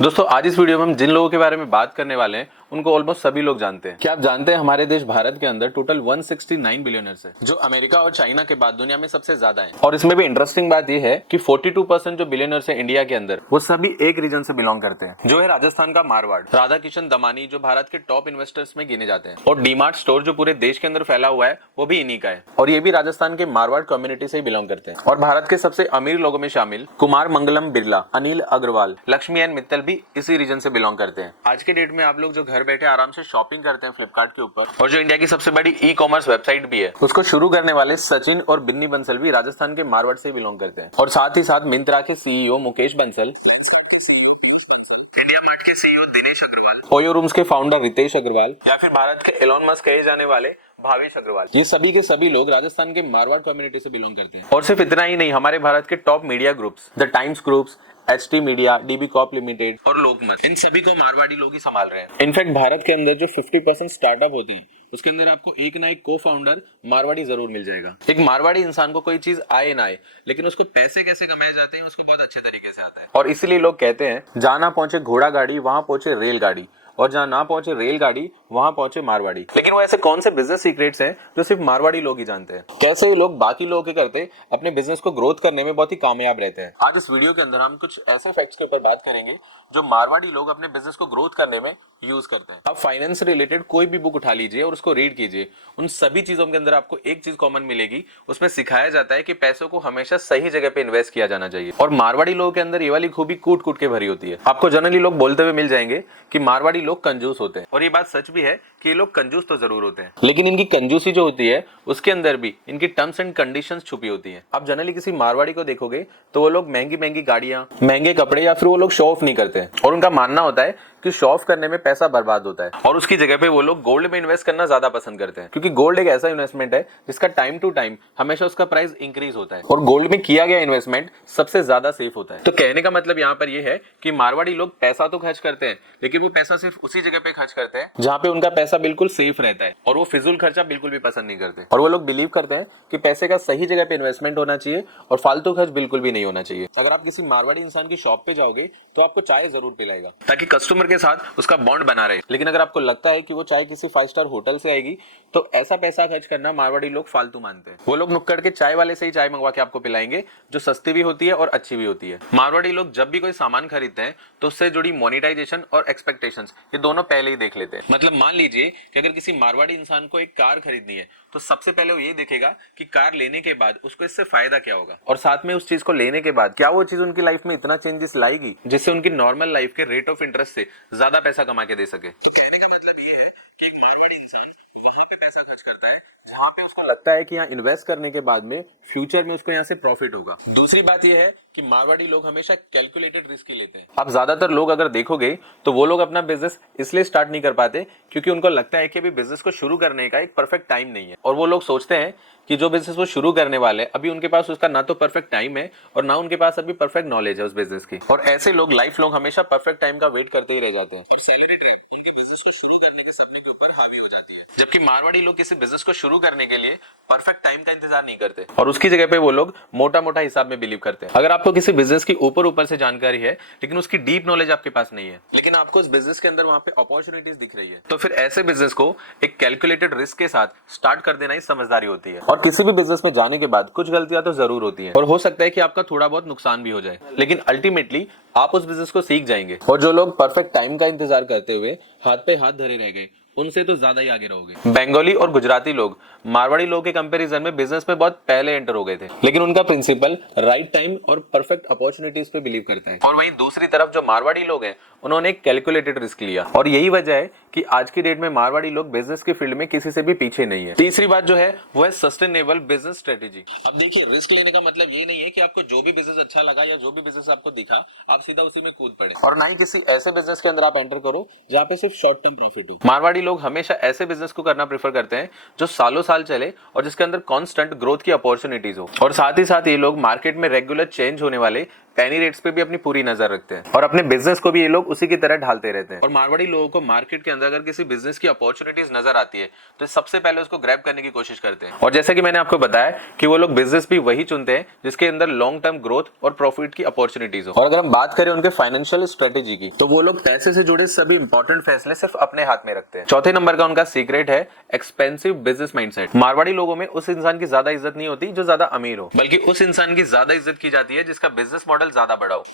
दोस्तों आज इस वीडियो में हम जिन लोगों के बारे में बात करने वाले हैं उनको ऑलमोस्ट सभी लोग जानते हैं। क्या आप जानते हैं हमारे देश भारत के अंदर टोटल 169 बिलियनर्स है, जो अमेरिका और चाइना के बाद दुनिया में सबसे ज्यादा है। और इसमें भी इंटरेस्टिंग बात यह है कि 42% जो बिलियनर्स है इंडिया के अंदर वो सभी एक रीजन से बिलोंग करते हैं, जो है राजस्थान का मारवाड़। राधा किशन दमानी जो भारत के टॉप इन्वेस्टर्स में गिने जाते हैं, और डीमार्ट स्टोर जो पूरे देश के अंदर फैला हुआ है वो भी इन्हीं का है, और ये भी राजस्थान के मारवाड़ कम्युनिटी से ही बिलोंग करते हैं। और भारत के सबसे अमीर लोगों में शामिल कुमार मंगलम बिरला, अनिल अग्रवाल, लक्ष्मी एन मित्तल भी इसी रीजन से बिलोंग करते हैं। आज के डेट में आप लोग जो घर बैठे आराम से शॉपिंग करते हैं फ्लिपकार्ट के ऊपर, और जो इंडिया की सबसे बड़ी ई कॉमर्स वेबसाइट भी है, उसको शुरू करने वाले सचिन और बिन्नी बंसल भी राजस्थान के मारवाड़ से बिलोंग करते हैं। और साथ ही साथ मिंत्रा के सीईओ मुकेश बंसल, इंडिया मार्ट के सीईओ दिनेश अग्रवाल, ओयो रूम्स के फाउंडर रितेश अग्रवाल, या फिर भारत के एलोन मस्क कहे जाने वाले भावेश अग्रवाल, ये सभी के सभी लोग राजस्थान के मारवाड़ कम्युनिटी से बिलोंग करते हैं। और सिर्फ इतना ही नहीं, हमारे भारत के top media groups the Times groups, HT media, DB Corp limited और लोकमत, इन सभी को मारवाड़ी लोग ही संभाल रहे हैं। इनफैक्ट भारत के अंदर जो 50% स्टार्टअप होती है उसके अंदर आपको एक ना एक को फाउंडर मारवाड़ी जरूर मिल जाएगा। एक मारवाड़ी इंसान को कोई चीज आए ना आए, लेकिन उसको पैसे कैसे कमाए जाते हैं उसको बहुत अच्छे तरीके से आता है। और इसीलिए लोग कहते हैं जहां ना पहुंचे घोड़ा गाड़ी वहां पहुंचे रेलगाड़ी, और जहां ना पहुंचे रेलगाड़ी वहां पहुंचे मारवाड़ी। लेकिन वो ऐसे कौन से बिजनेस सीक्रेट्स हैं जो सिर्फ मारवाड़ी लोग ही जानते हैं? कैसे ये लोग बाकी लोगों के करते अपने बिजनेस को ग्रोथ करने में बहुत ही कामयाब रहते हैं? आज इस वीडियो के अंदर हम कुछ ऐसे फैक्ट्स के ऊपर बात करेंगे जो मारवाड़ी लोग अपने बिजनेस को ग्रोथ करने में यूज करते हैं। आप फाइनेंस रिलेटेड कोई भी बुक उठा लीजिए और उसको रीड कीजिए, उन सभी चीजों के अंदर आपको एक चीज कॉमन मिलेगी, उसमें सिखाया जाता है कि पैसों को हमेशा सही जगह पे इन्वेस्ट किया जाना चाहिए। और मारवाड़ी लोगों के अंदर ये वाली खूबी कूट कूट के भरी होती है। आपको जनरली लोग बोलते हुए मिल जाएंगे कि मारवाड़ी लोग कंजूस होते हैं, और ये बात सच भी है कि ये लोग कंजूस तो जरूर होते हैं, लेकिन इनकी कंजूसी जो होती है उसके अंदर भी इनकी टर्म्स एंड कंडीशंस छुपी होती हैं। आप जनरली किसी मारवाड़ी को देखोगे तो वो लोग महंगी महंगी गाड़ियां, महंगे कपड़े, या फिर वो लोग शो ऑफ नहीं करते हैं, और उनका मानना होता है कि शो ऑफ करने में पैसा बर्बाद होता है, और उसकी जगह पे वो लोग गोल्ड में इन्वेस्ट करना ज्यादा पसंद करते हैं, क्योंकि गोल्ड एक ऐसा इन्वेस्टमेंट है जिसका टाइम टू टाइम हमेशा उसका प्राइस इंक्रीज होता है, और गोल्ड में किया गया इन्वेस्टमेंट सबसे ज्यादा सेफ होता है। तो कहने का मतलब यहाँ पर यह है कि मारवाड़ी लोग पैसा तो खर्च करते हैं, लेकिन वो पैसा सिर्फ उसी जगह पे खर्च करते हैं जहाँ पे उनका पैसा बिल्कुल सेफ रहता है, और वो फिजूल खर्चा बिल्कुल भी पसंद नहीं करते। और वो लोग बिलीव करते हैं कि पैसे का सही जगह पे इन्वेस्टमेंट होना चाहिए और फालतू खर्च बिल्कुल भी नहीं होना चाहिए। अगर आप किसी मारवाड़ी इंसान की शॉप पे जाओगे तो आपको चाय जरूर पिलाएगा, ताकि कस्टमर के साथ उसका बॉन्ड बना रहे। लेकिन अगर आपको लगता है कि वो चाय किसी 5 स्टार होटल से आएगी तो ऐसा पैसा खर्च करना मारवाड़ी लोग फालतू मानते हैं। वो लोग नुक्कड़ के चाय वाले से ही चाय मंगवा के आपको पिलाएंगे, जो सस्ती भी होती है और अच्छी भी होती है। मारवाड़ी लोग जब भी कोई सामान खरीदते हैं तो उससे जुड़ी मोनेटाइजेशन और एक्सपेक्टेशंस ये दोनों पहले ही देख लेते हैं। मतलब मान लीजिए कि अगर किसी मारवाड़ी इंसान को एक कार खरीदनी है तो सबसे पहले वो ये देखेगा कि कार लेने के बाद उसको इससे फायदा क्या होगा, और साथ में उस चीज को लेने के बाद क्या वो चीज उनकी लाइफ में इतना चेंजेस लाएगी जिससे उनकी नॉर्मल लाइफ के रेट ऑफ इंटरेस्ट से ज्यादा पैसा कमा के दे सके। तो कहने का मतलब ये है कि एक मारवाड़ी इंसान वहां पे पैसा खर्च करता है जहां पे उसको लगता है कि यहाँ इन्वेस्ट करने के बाद में फ्यूचर में उसको यहाँ से प्रॉफिट होगा। दूसरी बात यह है कि मारवाड़ी लोग हमेशा कैलकुलेटेड रिस्क ही लेते हैं। आप ज्यादातर लोग अगर देखोगे तो वो लोग अपना बिजनेस इसलिए स्टार्ट नहीं कर पाते क्योंकि उनको लगता है कि अभी बिजनेस को शुरू करने का एक परफेक्ट टाइम नहीं है, और वो लोग सोचते हैं कि जो बिजनेस वो शुरू करने वाले अभी उनके पास उसका ना तो परफेक्ट टाइम है और ना उनके पास अभी परफेक्ट नॉलेज है उस बिजनेस की, और ऐसे लोग लाइफ लॉन्ग हमेशा परफेक्ट टाइम का वेट करते ही रह जाते हैं, और सैलरी ट्रैप उनके बिजनेस को शुरू करने के सपने के ऊपर हावी हो जाती है। जबकि मारवाड़ी लोग किसी बिजनेस को शुरू करने के लिए परफेक्ट टाइम का इंतजार नहीं करते, और उसकी जगह पे वो लोग मोटा मोटा हिसाब में बिलीव करते हैं। अगर आपको किसी बिजनेस की ऊपर ऊपर से जानकारी है लेकिन उसकी डीप नॉलेज आपके पास नहीं है, लेकिन आपको उस बिजनेस के अंदर वहां पे अपॉर्चुनिटीज दिख रही है, तो फिर ऐसे बिजनेस को एक कैलकुलेटेड रिस्क के साथ स्टार्ट कर देना ही समझदारी होती है। और किसी भी बिजनेस में जाने के बाद कुछ गलतियां तो जरूर होती है, और हो सकता है कि आपका थोड़ा बहुत नुकसान भी हो जाए, लेकिन अल्टीमेटली आप उस बिजनेस को सीख जाएंगे। और जो लोग परफेक्ट टाइम का इंतजार करते हुए हाथ पे हाथ धरे रह गए उनसे तो ज्यादा ही आगे रहोगे। बंगाली और गुजराती लोग मारवाड़ी लोगों के कंपैरिजन में बिजनेस में बहुत पहले एंटर हो गए थे, लेकिन उनका प्रिंसिपल राइट टाइम और परफेक्ट अपॉर्चुनिटीज पे बिलीव करता है। और वहीं दूसरी तरफ जो मारवाड़ी लोग हैं उन्होंने एक कैलकुलेटेड रिस्क लिया, और यही वजह है कि आज की डेट में मारवाड़ी लोग बिजनेस के फील्ड में किसी से भी पीछे नहीं है। तीसरी बात जो है वो है सस्टेनेबल बिजनेस स्ट्रेटेजी। अब देखिए, रिस्क लेने का मतलब ये नहीं है कि आपको जो भी बिजनेस अच्छा लगा या जो भी बिजनेस आपको दिखा आप सीधा उसी में कूद पड़े, और ना ही किसी ऐसे बिजनेस के अंदर आप एंटर करो जहाँ पे सिर्फ शॉर्ट टर्म प्रॉफिट हो। मारवाड़ी लोग हमेशा ऐसे बिजनेस को करना प्रेफर करते हैं जो सालों साल चले और जिसके अंदर कांस्टेंट ग्रोथ की अपॉर्चुनिटीज हो, और साथ ही साथ ये लोग मार्केट में रेगुलर चेंज होने वाले पेनी रेट्स पे भी अपनी पूरी नजर रखते हैं और अपने बिजनेस को भी ये लोग उसी की तरह ढालते रहते हैं। और मारवाड़ी लोगों को मार्केट के अंदर अगर किसी बिजनेस की अपॉर्चुनिटीज नजर आती है तो सबसे पहले उसको ग्रैब करने की कोशिश करते हैं। और जैसा कि मैंने आपको बताया कि वो लोग बिजनेस भी वही चुनते हैं जिसके अंदर लॉन्ग टर्म ग्रोथ और प्रॉफिट की अपॉर्चुनिटीज हो। और अगर हम बात करें उनके फाइनेंशियल स्ट्रेटेजी की तो वो लोग पैसे से जुड़े सभी इंपॉर्टेंट फैसले सिर्फ अपने हाथ में रखते हैं। चौथे नंबर का उनका सीक्रेट है एक्सपेंसिव बिजनेस माइंडसेट। मारवाड़ी लोगों में उस इंसान की ज्यादा इज्जत नहीं होती जो ज्यादा अमीर हो, बल्कि उस इंसान की ज्यादा इज्जत की जाती है जिसका बिजनेस मॉडल ज्यादा बड़ा हो।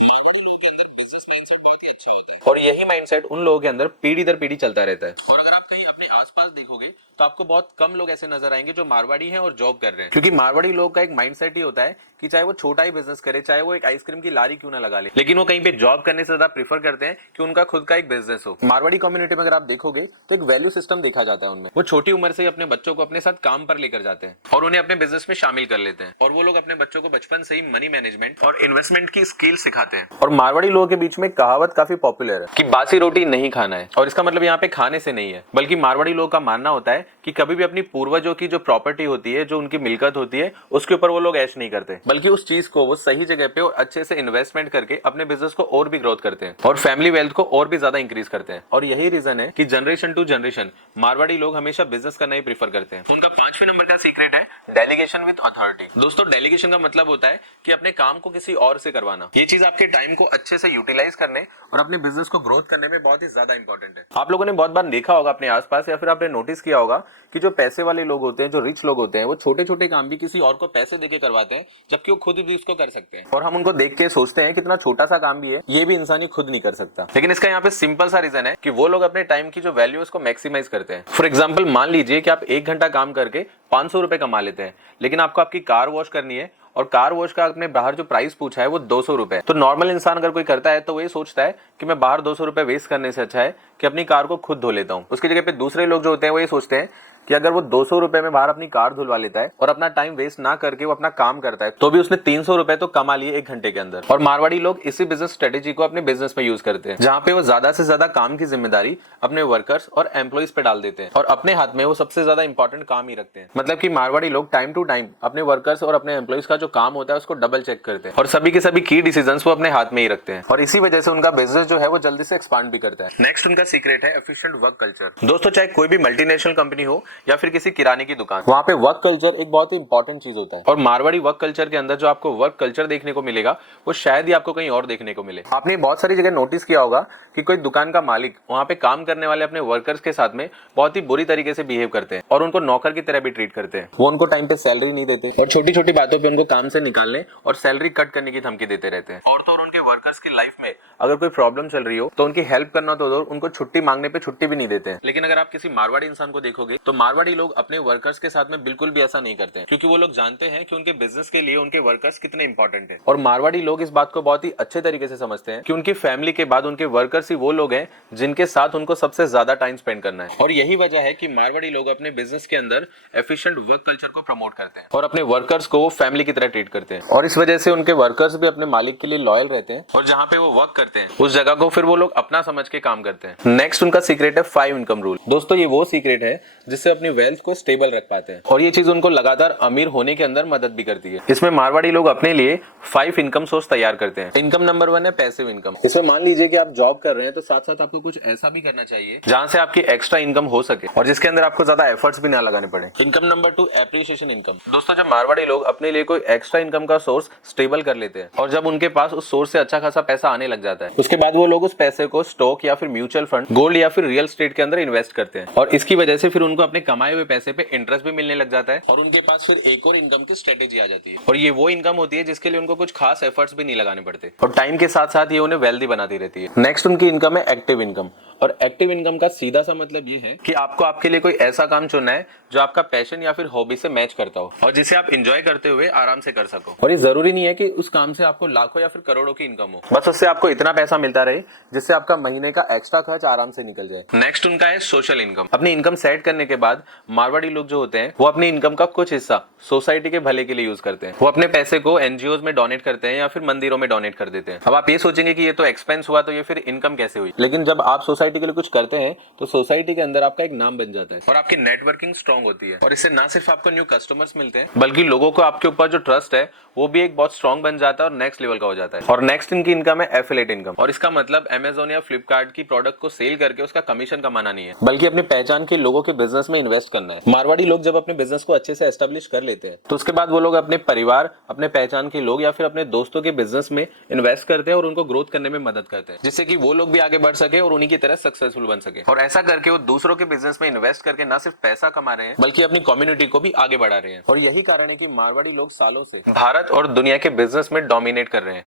और यही माइंडसेट उन लोगों के अंदर पीढ़ी दर पीढ़ी चलता रहता है। और अगर आप कहीं अपने आसपास देखोगे तो आपको बहुत कम लोग ऐसे नजर आएंगे जो मारवाड़ी हैं और जॉब कर रहे हैं, क्योंकि मारवाड़ी लोग का एक माइंडसेट ही होता है कि चाहे वो छोटा ही बिजनेस करे, चाहे वो एक आइसक्रीम की लारी क्यों ना लगा ले, लेकिन वो कहीं पे जॉब करने से ज्यादा प्रीफर करते हैं कि उनका खुद का एक बिजनेस हो। मारवाड़ी कम्युनिटी में अगर आप देखोगे तो एक वैल्यू सिस्टम देखा जाता है उनमें। वो छोटी उम्र से ही अपने बच्चों को अपने साथ काम पर लेकर जाते हैं और उन्हें अपने बिजनेस में शामिल कर लेते हैं। और वो लोग अपने बच्चों को बचपन से ही मनी मैनेजमेंट और इन्वेस्टमेंट की स्किल सिखाते हैं। और मारवाड़ी लोगों के बीच में कहावत काफी पॉपुलर है कि बासी रोटी नहीं खाना है। और इसका मतलब यहाँ पे खाने से नहीं है, बल्कि मारवाड़ी लोगों का मानना होता है कि कभी भी अपनी पूर्वजों की जो प्रॉपर्टी होती है, जो उनकी मिलकत होती है, उसके ऊपर वो लोग ऐश नहीं करते, बल्कि उस चीज को वो सही जगह पे और अच्छे से इन्वेस्टमेंट करके अपने बिजनेस को और भी ग्रोथ करते हैं और फैमिली वेल्थ को और भी ज्यादा इंक्रीज करते हैं। और यही रीजन है कि जनरेशन टू जनरेशन मारवाड़ी लोग हमेशा बिजनेस करना ही प्रीफर करते हैं। उनका 5वें नंबर का सीक्रेट है डेलीगेशन विद अथॉरिटी। दोस्तों, डेलीगेशन का मतलब होता है कि अपने काम को किसी और से करवाना। ये चीज आपके टाइम को अच्छे से यूटिलाइज करने और अपने बिजनेस को ग्रोथ करने में बहुत ही ज्यादा इंपॉर्टेंट है। आप लोगों ने बहुत बार देखा होगा अपने आसपास, या फिर आपने नोटिस किया होगा कि जो पैसे वाले लोग होते हैं, जो रिच लोग होते हैं, वो छोटे छोटे काम भी किसी और को पैसे देके करवाते हैं, जबकि वो खुद भी उसको कर सकते हैं। और हम उनको देख के सोचते हैं कितना छोटा सा काम भी है, ये भी इंसान ही खुद नहीं कर सकता। लेकिन इसका यहाँ पे सिंपल सा रीजन है कि वो लोग अपने टाइम की जो वैल्यू है उसको मैक्सिमाइज करते हैं। फॉर एग्जाम्पल, मान लीजिए कि आप 1 घंटा काम करके 500 रुपए कमा लेते हैं, लेकिन आपको आपकी कार वॉश करनी है और कार वॉश का आपने बाहर जो प्राइस पूछा है वो 200 रुपए। तो नॉर्मल इंसान अगर कोई करता है तो वो ये सोचता है कि मैं बाहर 200 रुपए वेस्ट करने से अच्छा है कि अपनी कार को खुद धो लेता हूँ। उसकी जगह पे दूसरे लोग जो होते हैं वो ये सोचते हैं कि अगर वो 200 रुपए में बाहर अपनी कार धुलवा लेता है और अपना टाइम वेस्ट ना करके वो अपना काम करता है, तो भी उसने 300 रुपए तो कमा लिए 1 घंटे के अंदर। और मारवाड़ी लोग इसी बिजनेस स्ट्रेटेजी को अपने बिजनेस में यूज करते हैं, जहाँ पे वो ज्यादा से ज्यादा काम की जिम्मेदारी अपने वर्कर्स और एम्प्लॉइज पे डाल देते हैं और अपने हाथ में वो सबसे ज्यादा इंपॉर्टेंट काम ही रखते हैं। मतलब कि मारवाड़ी लोग टाइम टू टाइम अपने वर्कर्स और अपने एम्प्लॉइज का जो काम होता है उसको डबल चेक करते हैं और सभी के सभी की डिसीजंस वो अपने हाथ में ही रखते हैं। और इसी वजह से उनका बिजनेस जो है वो जल्दी से एक्सपांड भी करता है। नेक्स्ट उनका सीक्रेट है एफिशिएंट वर्क कल्चर। दोस्तों, चाहे कोई भी मल्टीनेशनल कंपनी हो या फिर किसी किराने की दुकान, वहाँ पे वर्क कल्चर एक बहुत ही इंपॉर्टेंट चीज होता है। और मारवाड़ी वर्क कल्चर के अंदर जो आपको वर्क कल्चर देखने को मिलेगा वो शायद ही आपको कहीं और देखने को मिले। आपने बहुत सारी जगह नोटिस किया होगा कि कोई दुकान का मालिक वहाँ पे काम करने वाले अपने वर्कर्स के साथ में बहुत ही बुरी तरीके से बिहेव करते हैं और उनको नौकर की तरह भी ट्रीट करते हैं। वो उनको टाइम पे सैलरी नहीं देते और छोटी छोटी बातों पे उनको काम से निकालने और सैलरी कट करने की धमकी देते रहते हैं। और तो और उनके वर्कर्स की लाइफ में अगर कोई प्रॉब्लम चल रही हो तो उनकी हेल्प करना तो दूर, उनको छुट्टी मांगने पे छुट्टी भी नहीं देते हैं। लेकिन अगर आप किसी मारवाड़ी इंसान को देखोगे तो मारवाड़ी लोग अपने वर्कर्स के साथ में बिल्कुल भी ऐसा नहीं करते हैं, क्योंकि वो लोग जानते हैं कि उनके बिजनेस के लिए उनके वर्कर्स कितने इंपॉर्टेंट हैं। और मारवाड़ी लोग इस बात को बहुत ही अच्छे तरीके से समझते हैं कि उनकी फैमिली के बाद उनके वर्कर्स ही वो लोग हैं जिनके साथ उनको सबसे ज्यादा टाइम स्पेंड करना है। और यही वजह है कि मारवाड़ी लोग अपने बिजनेस के अंदर एफिशिएंट वर्क कल्चर को प्रमोट करते हैं और अपने वर्कर्स को वो फैमिली की तरह ट्रीट करते हैं। और इस वजह से उनके वर्कर्स भी अपने मालिक के लिए लॉयल रहते हैं और जहाँ पे वो वर्क करते हैं उस जगह को फिर वो लोग अपना समझ के काम करते हैं। नेक्स्ट उनका सीक्रेट है 5 इनकम रूल। दोस्तों, ये वो सीक्रेट है जिससे अपनी वेल्थ को स्टेबल रख पाते हैं और ये चीज उनको लगातार अमीर होने के अंदर मदद भी करती है। इसमें मारवाड़ी लोग अपने लिए 5 इनकम सोर्स तैयार करते हैं। इनकम नंबर 1 है पैसिव इनकम। इसमें मान लीजिए कि आप जॉब कर रहे हैं तो साथ साथ आपको कुछ ऐसा भी करना चाहिए जहां से आपकी एक्स्ट्रा इनकम हो सके और जिसके अंदर आपको ज्यादा एफर्ट्स भी ना लगाने पड़े। Income number 2 appreciation income. दोस्तों, जब मारवाड़ी लोग अपने लिए कोई एक्स्ट्रा इनकम का सोर्स स्टेबल कर लेते हैं और जब उनके पास उस सोर्स से अच्छा खासा पैसा आने लग जाता है, उसके बाद वो लोग उस पैसे को स्टॉक या फिर म्यूचुअल फंड, गोल्ड या फिर रियल एस्टेट के अंदर इन्वेस्ट करते हैं और इसकी वजह से फिर उनको अपने कमाए हुए पैसे पे इंटरेस्ट भी मिलने लग जाता है और उनके पास फिर एक और इनकम की स्ट्रेटेजी आ जाती है। और ये वो इनकम होती है जिसके लिए उनको कुछ खास एफर्ट्स भी नहीं लगाने पड़ते और टाइम के साथ साथ ये उन्हें वेल्दी बनाती रहती है। नेक्स्ट उनकी इनकम है एक्टिव इनकम। और एक्टिव इनकम का सीधा सा मतलब ये है कि आपको आपके लिए कोई ऐसा काम चुनना है जो आपका पैशन या फिर हॉबी से मैच करता हो और जिसे आप एंजॉय करते हुए आराम से कर सको। और ये जरूरी नहीं है कि उस काम से आपको लाखों या फिर करोड़ों की इनकम हो, बस उससे आपको इतना पैसा मिलता रहे जिससे आपका महीने का एक्स्ट्रा खर्च आराम से निकल जाए। नेक्स्ट उनका है सोशल इनकम। अपनी इनकम सेट करने के बाद मारवाड़ी लोग जो होते हैं वो अपनी इनकम का कुछ हिस्सा सोसाइटी के भले के लिए यूज करते हैं। वो अपने पैसे को एनजीओ में डोनेट करते हैं या फिर मंदिरों में डोनेट कर देते हैं। अब आप ये सोचेंगे कि ये तो एक्सपेंस हुआ, तो ये फिर इनकम कैसे हुई? लेकिन जब आप सोसाइटी सोसाइटी के लिए कुछ करते हैं तो सोसाइटी के अंदर आपका एक नाम बन जाता है और आपकी नेटवर्किंग स्ट्रांग होती है और इससे ना सिर्फ आपको न्यू कस्टमर्स मिलते हैं बल्कि लोगों को आपके ऊपर जो ट्रस्ट है वो भी एक बहुत स्ट्रांग बन जाता है और नेक्स्ट लेवल का हो जाता है। और नेक्स्ट इनकी इनकम है एफिलिएट इनकम, और इसका मतलब अमेजोन या फ्लिपकार्ट की प्रोडक्ट को सेल करके उसका कमीशन कमाना नहीं है बल्कि अपनी पहचान के लोगों के बिजनेस में इन्वेस्ट करना है। मारवाड़ी लोग जब अपने बिजनेस को अच्छे से एस्टेब्लिश कर लेते हैं तो उसके बाद वो लोग अपने परिवार, अपने पहचान के लोग या फिर अपने दोस्तों के बिजनेस में इन्वेस्ट करते हैं और उनको ग्रोथ करने में मदद करते हैं, जिससे कि वो लोग भी आगे बढ़ सके और उन्हीं की तरह सक्सेसफुल बन सके। और ऐसा करके वो दूसरों के बिजनेस में इन्वेस्ट करके ना सिर्फ पैसा कमा रहे हैं बल्कि अपनी कम्युनिटी को भी आगे बढ़ा रहे हैं। और यही कारण है कि मारवाड़ी लोग सालों से भारत और दुनिया के बिजनेस में डोमिनेट कर रहे हैं।